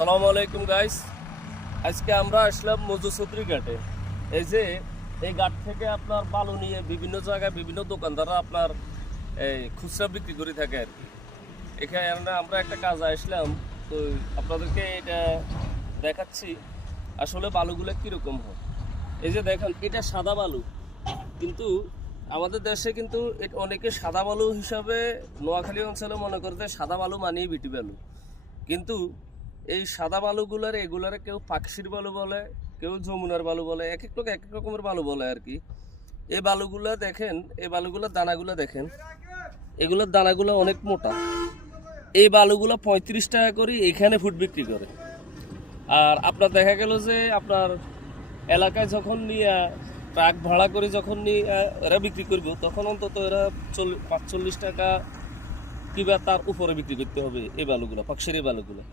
আসসালামু আলাইকুম গাইস। আজকে আমরা আসলাম মজুসুদ্রি ঘাটে। এই ঘাট থেকে আপনার বালু নিয়ে বিভিন্ন জায়গায় বিভিন্ন দোকানদাররা আপনার খুচরা বিক্রি করে থাকে আর কি। এখানে আমরা একটা কাজে আসলাম, তো আপনাদেরকে এটা দেখাচ্ছি আসলে বালুগুলো কীরকম হয়। এই যে দেখেন, এটা সাদা বালু, কিন্তু আমাদের দেশে কিন্তু অনেকে সাদা বালু হিসাবে নোয়াখালী অঞ্চলে মনে করতে সাদা বালু মানেই বিটি বালু, কিন্তু এই সাদা বালুগুলার এগুলারে কেউ পাকশির বালু বলে, কেউ যমুনার বালু বলে, এক এক লোক এক এক রকমের বালু বলে আর কি। এই বালুগুলা দেখেন, এই বালুগুলোর দানাগুলো দেখেন, এগুলোর দানাগুলো অনেক মোটা। এই বালুগুলো 35 টাকা করে এখানে ফুট বিক্রি করে। আর আপনার দেখা গেল যে আপনার এলাকায় যখন নিয়ে ট্রাক ভাড়া করে যখন নিয়ে এরা বিক্রি করব, তখন অন্তত এরা 45 টাকা কিংবা তার উপরে বিক্রি করতে হবে এই বালুগুলো, পাকশির এই বালুগুলো।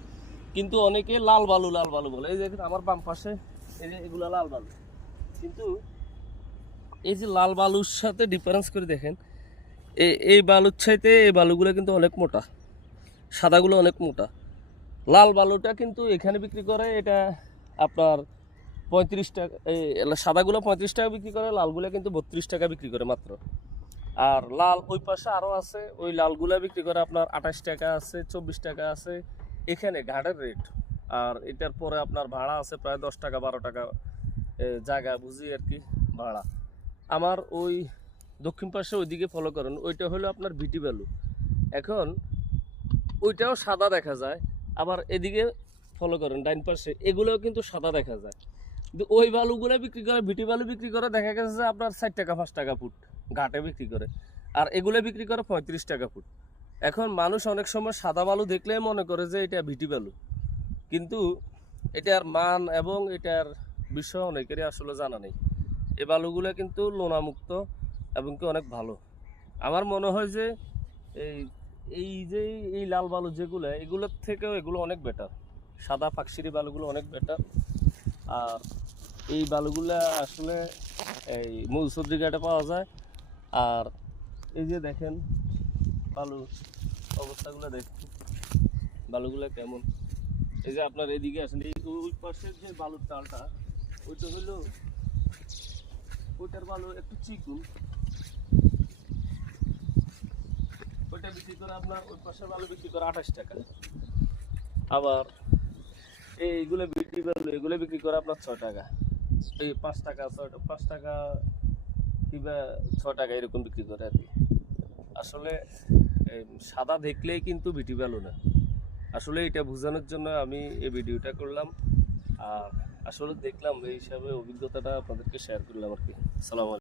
কিন্তু অনেকে লাল বালু বলে। এই দেখেন আমার বাম পাশে, এই যে এগুলো লাল বালু, কিন্তু এই যে লাল বালুর সাথে ডিফারেন্স করে দেখেন, এই বালুর চাইতে এই বালুগুলো কিন্তু অনেক মোটা, সাদাগুলো অনেক মোটা। লাল বালুটা কিন্তু এখানে বিক্রি করে এটা আপনার 35 টাকা, এই সাদাগুলো 35 টাকা বিক্রি করে, লালগুলো কিন্তু 32 টাকা বিক্রি করে মাত্র। আর লাল ওই পাশে আরও আছে, ওই লালগুলা বিক্রি করে আপনার 28 টাকা আছে, 24 টাকা আছে এখানে ঘাটের রেট। আর এটার পরে আপনার ভাড়া আছে প্রায় 10 টাকা 12 টাকা জায়গা বুঝি আর কি ভাড়া। আমার ওই দক্ষিণ পাশে ওইদিকে ফলো করেন, ওইটা হলো আপনার বিটি বালু। এখন ওইটাও সাদা দেখা যায়, আবার এদিকে ফলো করেন ডাইন পাশে, এগুলোও কিন্তু সাদা দেখা যায়। কিন্তু ওই বালুগুলো বিক্রি করে, বিটি বালু বিক্রি করে দেখা গেছে যে আপনার 4 টাকা 5 টাকা ফুট ঘাটে বিক্রি করে, আর এগুলো বিক্রি করে 35 টাকা ফুট। এখন মানুষ অনেক সময় সাদা বালু দেখলে মনে করে যে এটা ভিটি বালু, কিন্তু এটার মান এবং এটার বিষয় অনেকেরই আসলে জানা নেই। এই বালুগুলো কিন্তু লোনামুক্ত এবং কি অনেক ভালো। আমার মনে হয় যে এই এই যে এই লাল বালু যেগুলো, এগুলোর থেকেও এগুলো অনেক বেটার, সাদা পাকশিরি বালুগুলো অনেক বেটার। আর এই বালুগুলো আসলে এই মজুসুদ্রি ঘাটে পাওয়া যায়। আর এই যে দেখেন বালু অবস্থাগুলো দেখুন, বালুগুলো কেমন। এই যে আপনার এদিকে আসেন, এই ওই পাশের যে বালুর টালটা, ওইটা হলো ওইটার বালু একটু চিকুন, ওইটা বিক্রি করে আপনার ওই পাশের বালু বিক্রি করে 28 টাকা। আবার এইগুলো বিক্রি করলে এগুলো বিক্রি করে আপনার 6 টাকা, এই 5 টাকা 5 টাকা কিংবা 6 টাকা এরকম বিক্রি করে আর কি। আসলে সাদা দেখলেই কিন্তু বিটি বালু না, আসলে এটা বোঝানোর জন্য আমি এই ভিডিওটা করলাম। আর আসলে দেখলাম, এই হিসাবে অভিজ্ঞতাটা আপনাদেরকে শেয়ার করলাম আর কি। আসসালামু আলাইকুম।